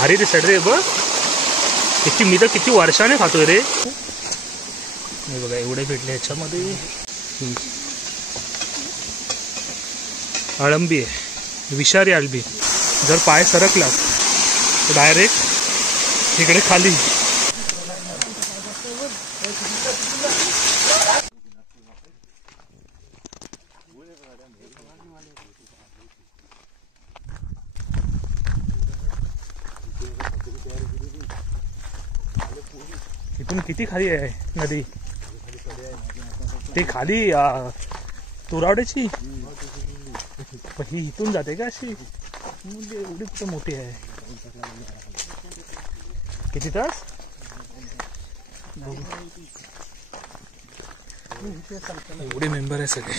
भारी दिसत रे बघ किती, मी तर किती वर्षाने खातोय रे। हे बघा एवढे भेटले ह्याच्यामध्ये। अळंबी आहे, विषारी अळंबी। जर पाय सरकला तर डायरेक्ट इकडे खाली। इथून किती खाली आहे नदी? ते खाली तुरावड्याची ही इथून जाते का अशी? एवढी कुठे मोठी आहे? किती तास? एवढे मेंबर आहे सगळे।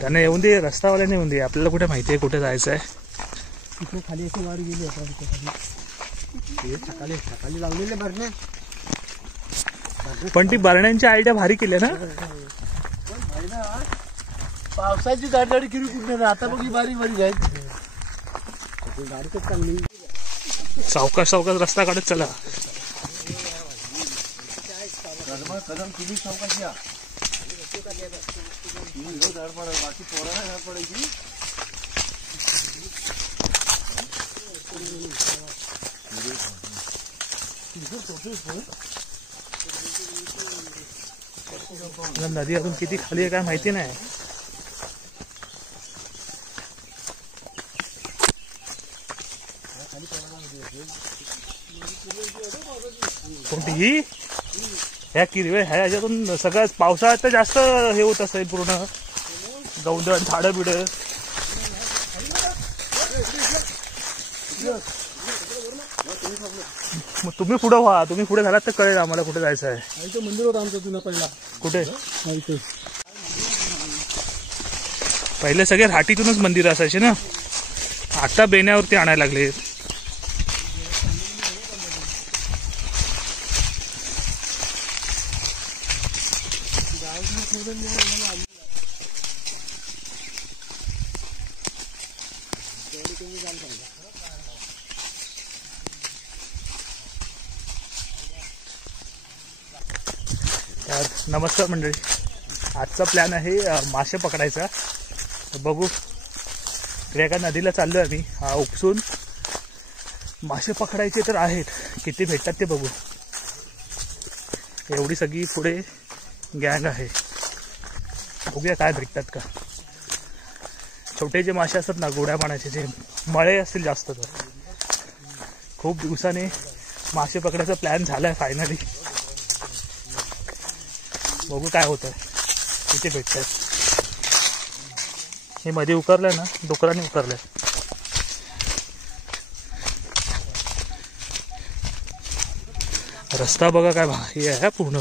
त्यांना येऊन दे, रस्तावाल्याने येऊन दे, आपल्याला कुठे माहिती आहे कुठे जायचं आहे। इकडे खाली अशी वारी गेली सकाळी सकाळी लावलेले भरणे, पण ती भरण्यांची आयडिया भारी केली ना। पावसाची झाडझाडी किरी कुठे आता बघ ही बारीक बारीक जायची गाडीच चांगली। सावकाश सावकाश रस्ता काढत चला। कदम तुम्ही सावकाश या, बाकी पोरांना झाड पडायची। नदी अजून किती खाली आहे काय माहिती नाही। कोणती ही? ह्या किरवे ह्या ह्याच्यातून सगळं पावसाळ्यात तर जास्त हे होत असेल, पूर्ण गवंडण झाडं बिड। मग तुम्ही पुढे व्हा, तुम्ही पुढे झालात तर कळेल आम्हाला कुठे जायचं आहे। इथं मंदिर होतं आमचं जुना पहिला। कुठे? इथे पहिले सगळे राटीतूनच मंदिर असायचे ना, आता बेण्यावरती आणायला लागले। नमस्कार मंडळी, आजचा प्लॅन आहे मासे पकडायचा। बघू इकडे एका नदीला चाललोय आम्ही, उपसून मासे पकडायचे तर आहेत, किती भेटतात ते बघू। एवढी सगळी पुढे गँग आहे, बघूया काय भेटतात का। छोटे जे मासे असतात ना, गोड्या पाण्याचे जे मळे असतील जास्त, तर खूप दिवसाने मासे पकडायचा प्लॅन झालाय फायनली। बघू काय होतंय, किती भेटतात। हे मध्ये उकरलंय ना, डुकराने उकरलंय। रस्ता बघा काय भारी आहे पूर्ण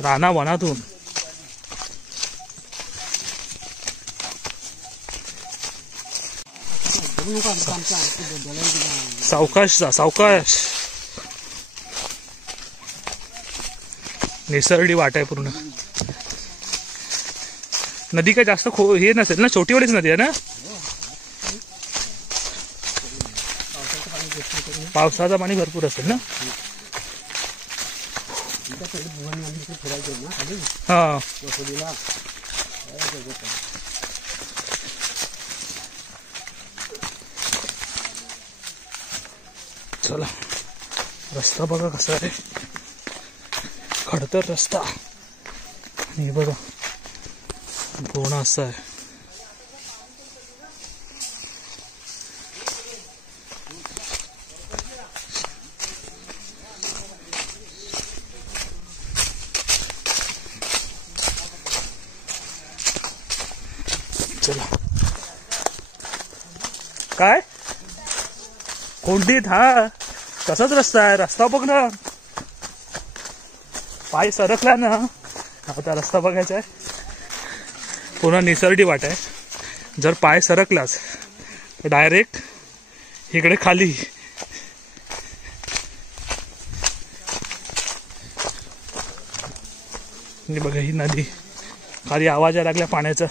राना वनातून। सावकाश जा, सावकाश। निसरडी वाट आहे पूर्ण। नदी काय जास्त हे नसेल ना, छोटीवालीच नदी आहे ना। पावसाचं पाणी भरपूर असेल ना। हा चला, रस्ता बघा कसा आहे, खडतर रस्ता। आणि बघा पूर्ण असं आहे। चला काय कोंडीत, हा तसाच रस्ता आहे। रस्ता बघ ना, पाय सरकला ना, आता रस्ता बघायचा आहे। पुन्हा निसरडी वाट आहे, जर पाय सरकलाच तर डायरेक्ट इकडे खाली। बघा ही नदी। खाली आवाज यायला लागला पाण्याचा.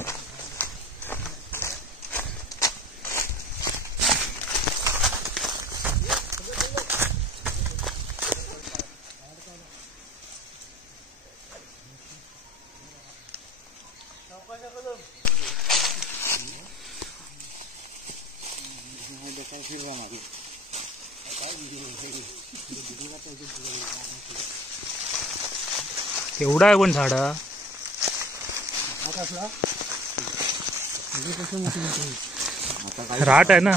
केवढा आहे पण झाडा. राट आहे ना.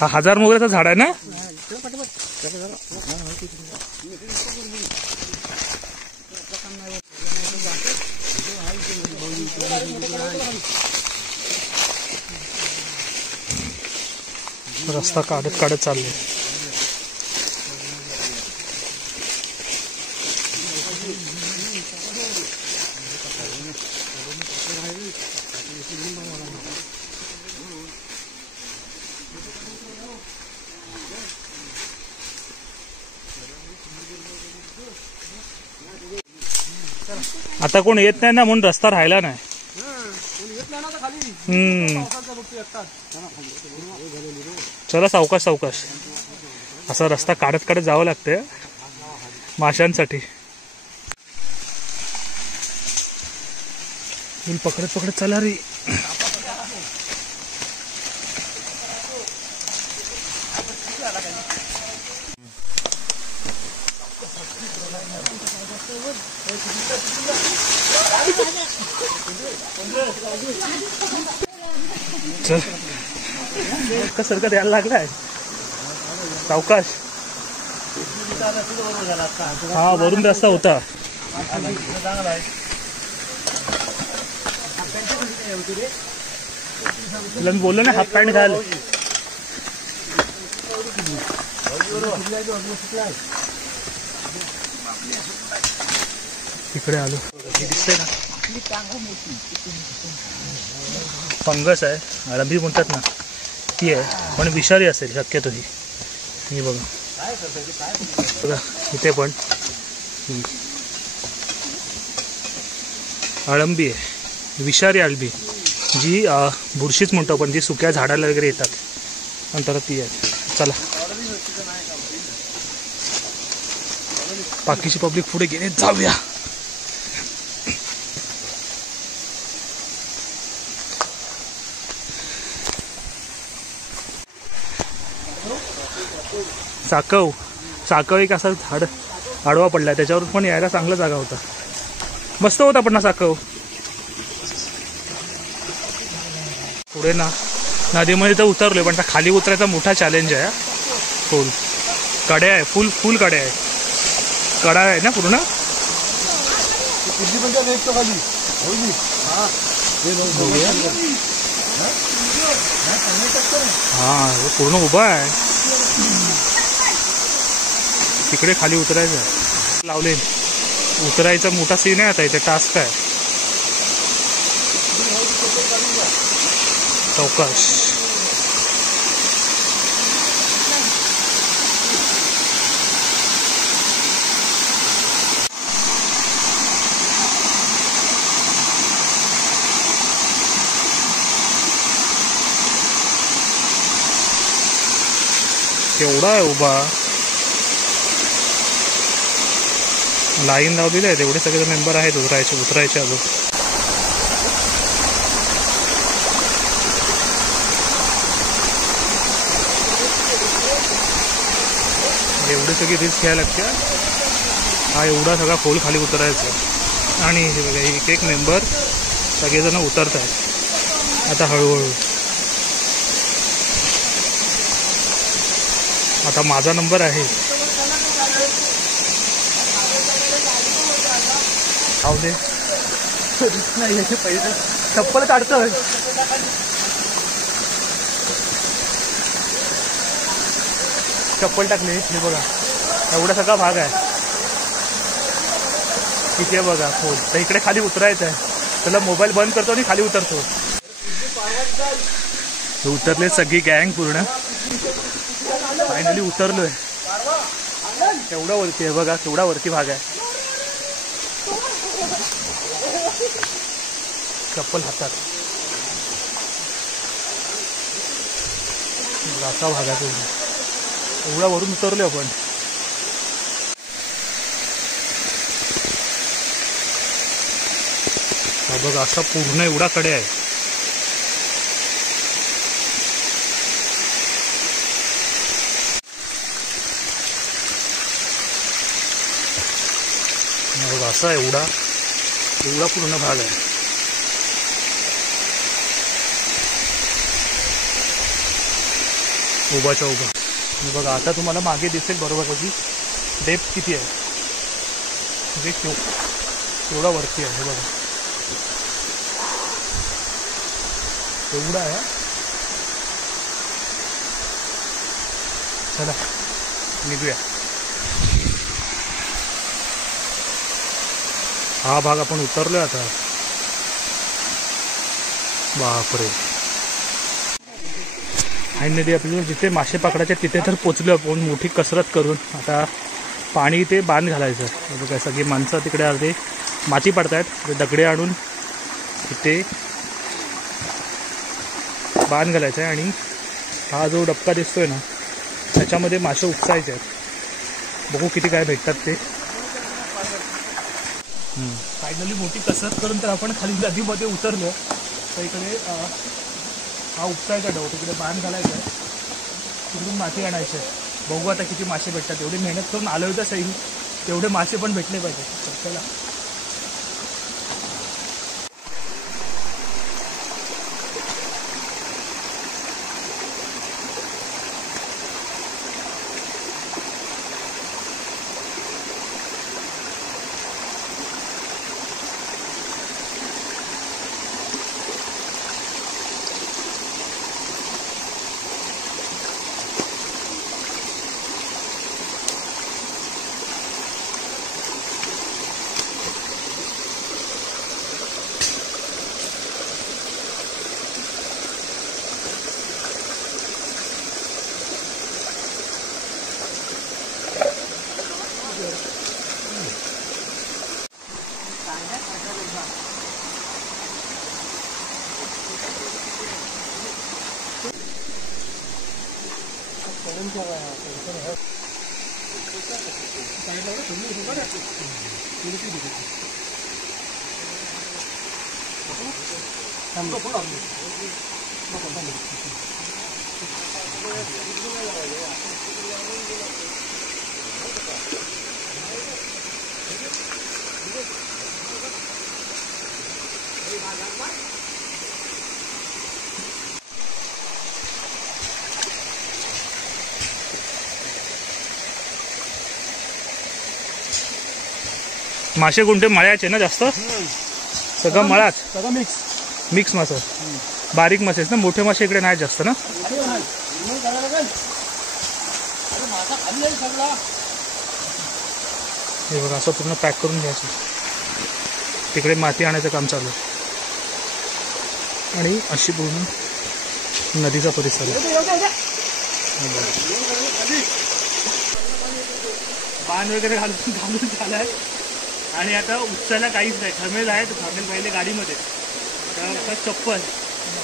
हा 1000 मोगऱ्याचं झाड आहे ना. रस्ता काढत काढत चालले. आता कोण येत नाही ना म्हणून रस्ता राहिला नाही. चला सावकाश सावकाश. असा रस्ता काढत काढत जावं लागतंय माशांसाठी. पकडत पकडत चला रे. चल सरकत यायला लागलाय. सावकाश. हा वरून रस्ता होता. तुला मी बोललो ना हाफ पॅन्ट घाल. इकडे आलो. दिसतंय ना फंगस आहे. अळंबी म्हणतात ना ती आहे पण विषारी असेल शक्यतो ही. हे बघा बघा इथे पण अळंबी आहे. विषारी अळंबी जी बुरशीच म्हणतो पण जी सुक्या झाडाला वगैरे येतात नंतर ती आहे. चला बाकीची पब्लिक पुढे गेले जाऊया. साकव एक असा झाड आडवा पडला त्याच्यावर पण यायला चांगला जागा होता. मस्त होता पण ना साकव. पुढे ना नदीमध्ये तर उतरलोय पण खाली उतरायचा मोठा चॅलेंज आहे. फुल कडे आहे. फुल कडे आहे. कडा आहे ना पूर्ण. हा पूर्ण उभा आहे. तिकडे खाली उतरायचं लावले. उतरायचा मोठा सीन आहे. आता इथे टास्क आहे. सावकाश. केवढा आहे उभा. लाईन लावलेली आहे. तेवढे सगळे मेंबर आहेत उतरायचे अजून. एवढे सगळे रिस्क घ्यायला लागते. हा एवढा सगळा खोल खाली उतरायचा. आणि हे बघा एक एक मेंबर सगळेजण उतरत आहेत आता हळूहळू. आता माझा नंबर आहे. आवले नाही याचे पैसे चप्पल काढतोय. चप्पल टाकली. हे बघा एवढा सगळा भाग आहे. इथे बघा खोल. तर इकडे खाली उतरायचं आहे. त्याला मोबाईल बंद करतो आणि खाली उतरतो. उतरले सगळी गँग पूर्ण. फायनली उतरलोय. केवढा वरती आहे बघा. केवढा वरती भाग आहे. चप्पल हातात. असा भागाचा एवढा वरून उतरलो आपण. हा बघा असा पूर्ण एवढा कडे आहे. बघा असा एवढा पूर्ण भाग आहे. उभाच्या उभा. बघा आता तुम्हाला मागे दिसेल बरोबर त्याची डेप्थ किती आहे. म्हणजे एवढा वरती आहे. बघा एवढा आहे. चला निघूया. हा भाग आपण उतरलोय आता. बापरे. फायनली आपल्याला जिथे मासे पकडायचे तिथे तर पोचलो आपण मोठी कसरत करून. आता पाणी ते बांध घालायचं. बघा सगळी माणसं तिकडे अर्धे माती पडतायत. दगडे आणून इथे बांध घालायचा आहे आणि हा जो डबका दिसतोय ना त्याच्यामध्ये मासे उपसायचे आहेत. बघू किती काय भेटतात ते. फायनली मोठी कसरत करून तर आपण खाली नदीमध्ये उतरलो. तर इकडे हा उपसायचा डव तिकडे बांध घालायचा आहे. तिकडून माती आणायची आहे. बघू आता किती मासे भेटतात. एवढी मेहनत करून आलो होतं सही तेवढे मासे पण भेटले पाहिजे. चला मासे कोणते मळ्याचे ना जास्त. सगळं मळाच. सगळं मिक्स मासे. बारीक मासे ना. मोठे मासे इकडे नाही जास्त ना. हे बघा असं पूर्ण पॅक करून घ्यायचं. तिकडे माती आणायचं काम चालू आहे. आणि अशी पूर्ण नदीचा परिसर आहे. बाण वगैरे घालून झालाय. आणि आता उपसायला काहीच नाही. थर्मेल आहे तर थर्मेल पहिले गाडीमध्ये. तर आता चप्पल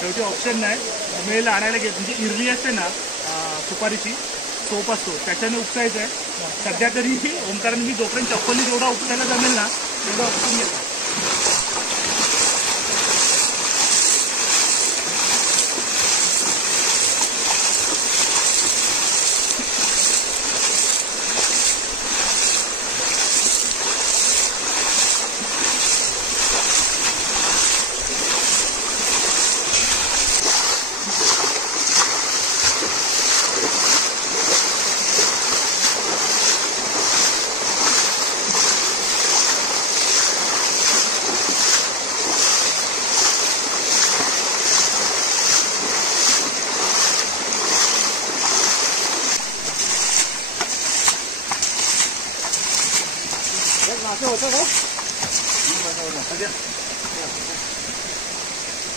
शेवटी ऑप्शन नाही. थर्मेल आणायला घेत म्हणजे इरली असते ना सुपारीची सोप असतो त्याच्याने उपसायचं आहे. सध्या तरी ओंकाराने मी जोपर्यंत चप्पलनी जेवढा उपसायला जमेल ना तेवढा उपसून घेतला.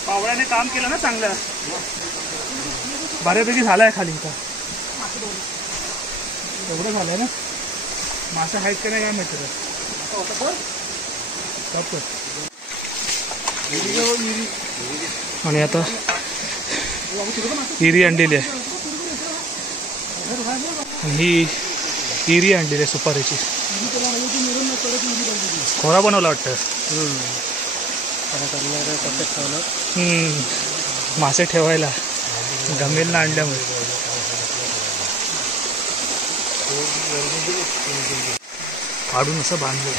पावळ्याने काम केलं ना चांगलं. बऱ्यापैकी झालाय खाली. का एवढं झालंय ना. मासे आहेत का नाही काय माहिती. आणि आता इरी आणलेली आहे आणि ही इरी आणलेली आहे सुपारीची. खोरा बनवला वाटतं. मासे ठेवायला गमेलनं आणल्यामुळे. काढून असं बांधलं.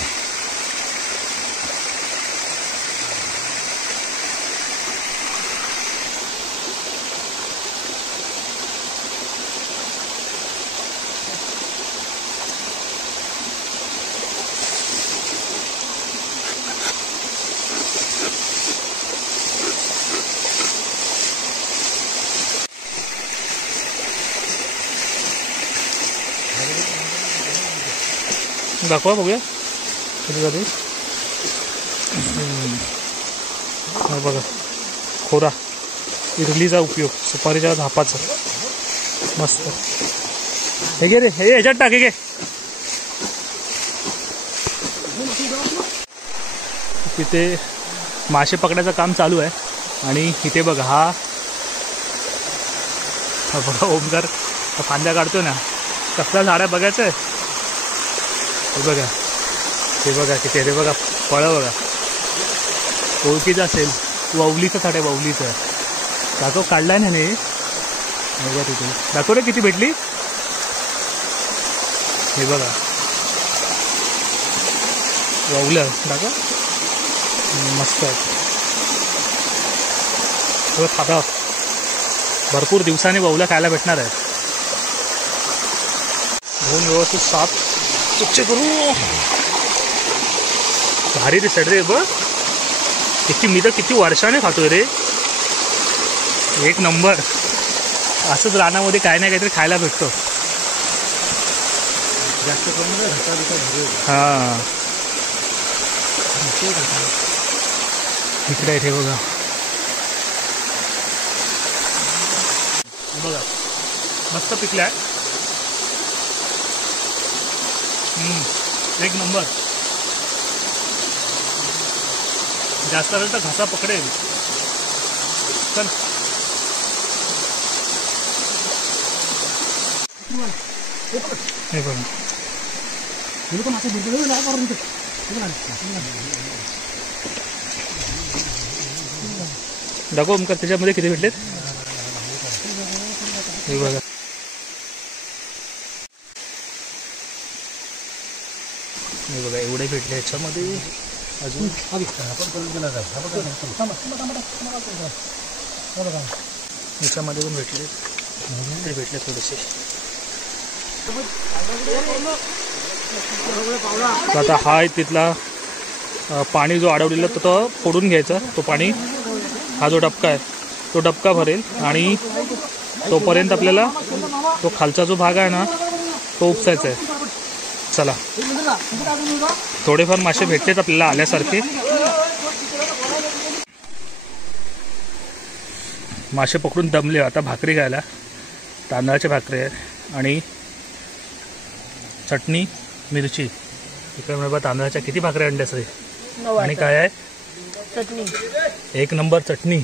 दाखवा बघूया किती झाली. बघा खोरा इरलीचा उपयोग सुपारीच्या धापाचा मस्त. हे घे रे, हे ह्याच्यात टाके घे. तिथे मासे पकडायचं काम चालू आहे आणि इथे बघा हा बघा ओमकार फांद्या काढतोय ना. कसला झाड आहे बघायचं आहे. हे बघा किती रे बघा फळं बघा. ओळखीचं असेल ववलीचं झाड आहे ववलीचं. दाखव काढलाय ना नाही बघा तिथे. दाखव रे किती भेटली. हे बघा ववलं दाखव मस्त आहे. खाता भरपूर दिवसांनी ववलं खायला भेटणार आहे. धुवून व्यवस्थित साफ स्वच्छ करू. भारी दिसत रे बघ. किती मी तर किती वर्षाने खातोय रे. एक नंबर. असंच रानामध्ये काय नाही काहीतरी खायला भेटतो. जास्त प्रमाणात हां इकडे आहे बघा. बघा मस्त पिकलाय. एक नंबर. जास्त वेळ तर घासा पकडेल. चल हे बघा दाखव ओमकार त्याच्यामध्ये किती भेटलेत. हे बघा हे बघा एवढे भेटले ह्याच्यामध्ये. अजून ह्याच्यामध्ये पण भेटले. ते भेटले थोडेसे. आता हा तिथला पाणी जो अडवलेला तो फोडून घ्यायचा. तो पाणी हा जो डबका आहे तो डबका भरेल आणि तोपर्यंत आपल्याला तो खालचा जो भाग आहे ना तो उपसायचा आहे. चला थोडेफार मासे भेटलेत आपल्याला आल्यासारखे. मासे पकडून दमले. आता भाकरी खायला. तांदळाची भाकरी आहे आणि चटणी मिरची. इकडे म्हणजे तांदळाच्या किती भाकरी आणल्या सगळे. आणि काय आहे चटणी. एक नंबर चटणी.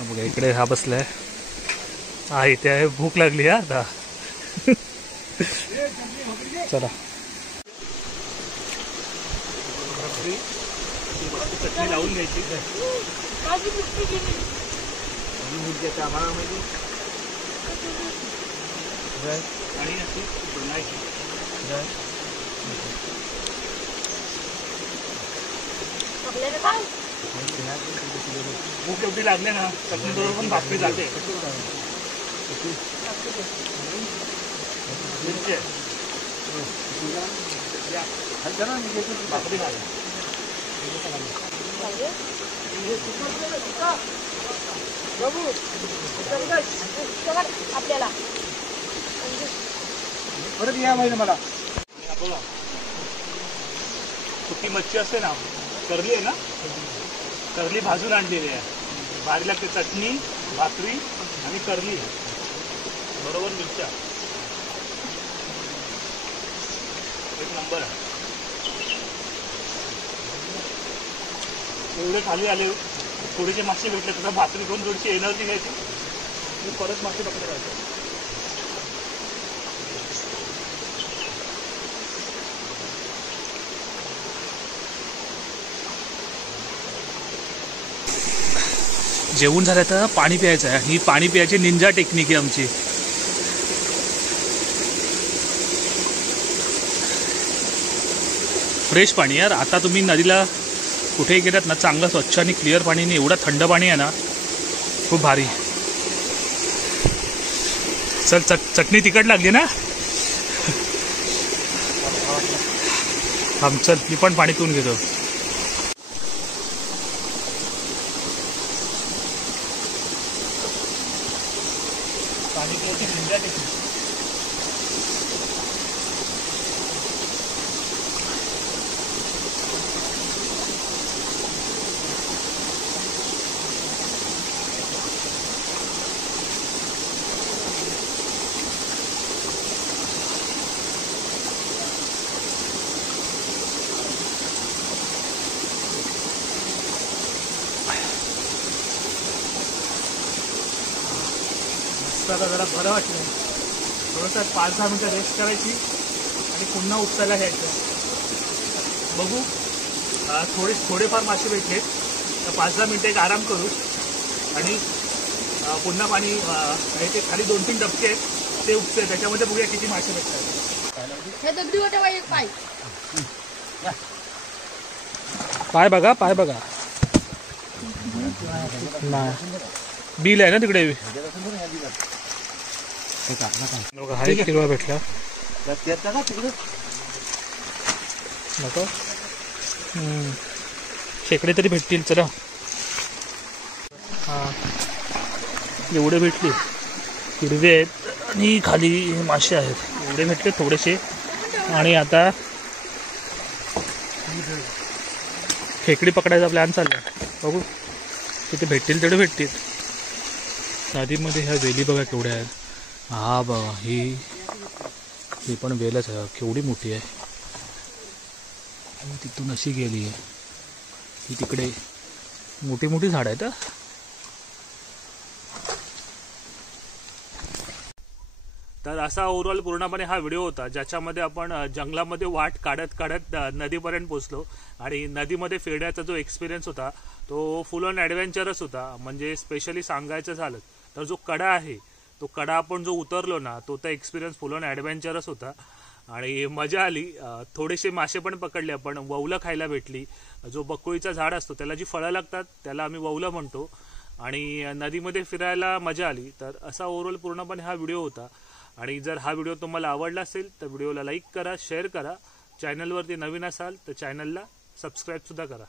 बघा इकडे हा बसलाय. हा इथे आहे. भूक लागली हा आता. चला चटणी लावून घ्यायची. आणि अशी बनायची. भूक एवढी लागली ना चटणी बरोबर पण भाकरी जाते. भाकरी खायला आपल्याला परत या माहिती मला. बघा सुकी मच्छी असते ना करली आहे ना. करली भाजून आणलेली आहे. भारी लागते. चटणी भाकरी आणि करली बरोबर मिरच्या. एक नंबर आहे. एवढे खाली आले, थोडेसे मासे भेटले, त्याचा भाकरी करून थोडीशी एनर्जी घ्यायची आणि परत मासे पकडले जायचे. जेवण झालं तर पाणी प्यायचं आहे. ही पाणी प्यायची निंजा टेक्निक आहे आमची. फ्रेश पाणी यार. आता तुम्ही नदीला कुठेही गेलात ना, चांगलं स्वच्छ आणि क्लिअर पाणी नाही, एवढा थंड पाणी आहे ना, खूप भारी. चल चटणी तिखट लागली ना. चल मी पण पाणी पिऊन घेतो. पाणी प्यायची निंजा टेक्निक. आता जरा बरं वाटलं. थोडंसं 5-10 मिनटं रेस्ट करायची आणि पुन्हा उपसायला घ्यायचं. बघू थोडेफार मासे भेटले तर 5-10 मिनटं एक आराम करू आणि पुन्हा पाणी ते खाली 2-3 डबके आहेत ते उपसे, त्याच्यामध्ये बघूया किती मासे भेटतात. पाय बघा, पाय बघा. नाही बिल आहे ना तिकडे. हा 1 किलो भेटला नको. खेकडे तरी भेटतील. चला हा एवढे भेटले, हिरवे आहेत आणि खाली मासे आहेत. एवढे भेटले थोडेसे. आणि आता खेकडी पकडायचा प्लॅन चालला. बघू किती भेटतील तेवढे भेटतील. नदीमध्ये ह्या वेली बघा केवढ्या आहेत. हा बघा ही पण वेलच आहे, केवढी मोठी आहे. आणि तिथून अशी गेली आहे. ही तिकडे मोठी मोठी झाडं आहेत. तर असा ओव्हरऑल पूर्णपणे हा व्हिडिओ होता, ज्याच्यामध्ये आपण जंगलामध्ये वाट काढत काढत नदीपर्यंत पोचलो. आणि नदीमध्ये फिरण्याचा जो एक्सपिरियन्स होता तो फुल ऑन ॲडव्हेंचरस होता. म्हणजे स्पेशली सांगायचं झालं तर जो कडा आहे तो कडा आपण जो उतरलो ना, तो तर एक्सपिरियन्स फुल ऑन ॲडव्हेंचरस होता आणि मजा आली. थोडेसे मासे पण पकडले आपण. वौलं खायला भेटली. जो बकुळीचा झाड असतो त्याला जी फळं लागतात त्याला आम्ही वौलं म्हणतो. आणि नदीमध्ये फिरायला मजा आली. तर असा ओव्हरऑल पूर्णपणे हा व्हिडिओ होता. आणि जर हा व्हिडिओ तुम्हाला आवडला असेल तर व्हिडिओला लाईक करा, शेअर करा. चॅनलवरती नवीन असाल तर चॅनलला सबस्क्राईबसुद्धा करा.